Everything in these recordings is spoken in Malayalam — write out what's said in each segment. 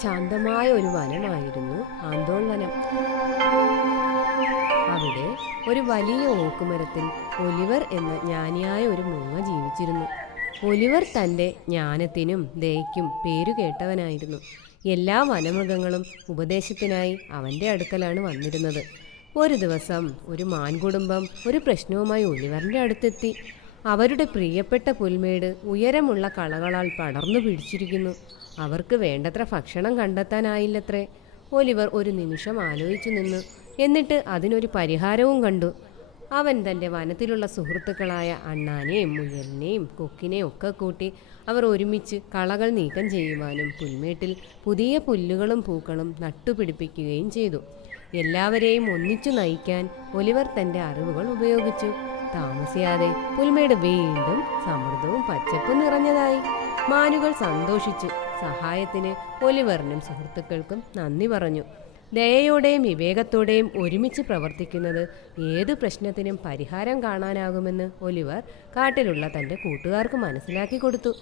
ശാന്തമായ ഒരു വനമായിരുന്നു ആന്തോൾ വനം. അവിടെ ഒരു വലിയ ഓക്കുമരത്തിൽ ഒലിവർ എന്ന ജ്ഞാനിയായ ഒരു മൂങ്ങ ജീവിച്ചിരുന്നു. ഒലിവർ തൻ്റെ ജ്ഞാനത്തിനും ദയയ്ക്കും പേരുകേട്ടവനായിരുന്നു. എല്ലാ വനമൃഗങ്ങളും ഉപദേശത്തിനായി അവൻ്റെ അടുക്കലാണ് വന്നിരുന്നത്. ഒരു ദിവസം ഒരു മാൻകുടുംബം ഒരു പ്രശ്നവുമായി ഒലിവറിൻ്റെ അടുത്തെത്തി. അവരുടെ പ്രിയപ്പെട്ട പുൽമേട് ഉയരമുള്ള കളകളാൽ പടർന്നു പിടിച്ചിരിക്കുന്നു. അവർക്ക് വേണ്ടത്ര ഭക്ഷണം കണ്ടെത്താനായില്ലത്രേ. ഒലിവർ ഒരു നിമിഷം ആലോചിച്ചു നിന്നു. എന്നിട്ട് അതിനൊരു പരിഹാരവും കണ്ടു. അവൻ തൻ്റെ വനത്തിലുള്ള സുഹൃത്തുക്കളായ അണ്ണാനെയും മുയലിനെയും കൊക്കിനെയും ഒക്കെ കൂട്ടി അവർ ഒരുമിച്ച് കളകൾ നീക്കം ചെയ്യുവാനും പുൽമേട്ടിൽ പുതിയ പുല്ലുകളും പൂക്കളും നട്ടുപിടിപ്പിക്കുകയും ചെയ്തു. എല്ലാവരെയും ഒന്നിച്ചു നയിക്കാൻ ഒലിവർ തൻ്റെ അറിവുകൾ ഉപയോഗിച്ചു. താമസിയാതെ പുൽമേട് വീണ്ടും സമൃദ്ധവും പച്ചപ്പും നിറഞ്ഞതായി. മാനുകൾ സന്തോഷിച്ചു. സഹായത്തിന് ഒലിവറിനും സുഹൃത്തുക്കൾക്കും നന്ദി പറഞ്ഞു. ദയയോടെയും വിവേകത്തോടെയും ഒരുമിച്ച് പ്രവർത്തിക്കുന്നത് ഏതു പ്രശ്നത്തിനും പരിഹാരം കാണാനാകുമെന്ന് ഒലിവർ കാട്ടിലുള്ള തൻ്റെ കൂട്ടുകാർക്ക് മനസ്സിലാക്കി കൊടുത്തു.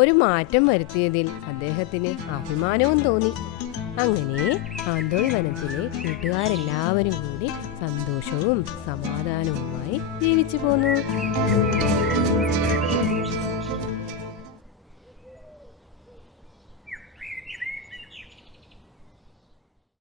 ഒരു മാറ്റം വരുത്തിയതിൽ അദ്ദേഹത്തിന് അഭിമാനവും തോന്നി. അങ്ങനെ ആന്തോൾ വനത്തിലെ കൂട്ടുകാരെല്ലാവരും കൂടി സന്തോഷവും സമാധാനവുമായി ജീവിച്ചു പോന്നു.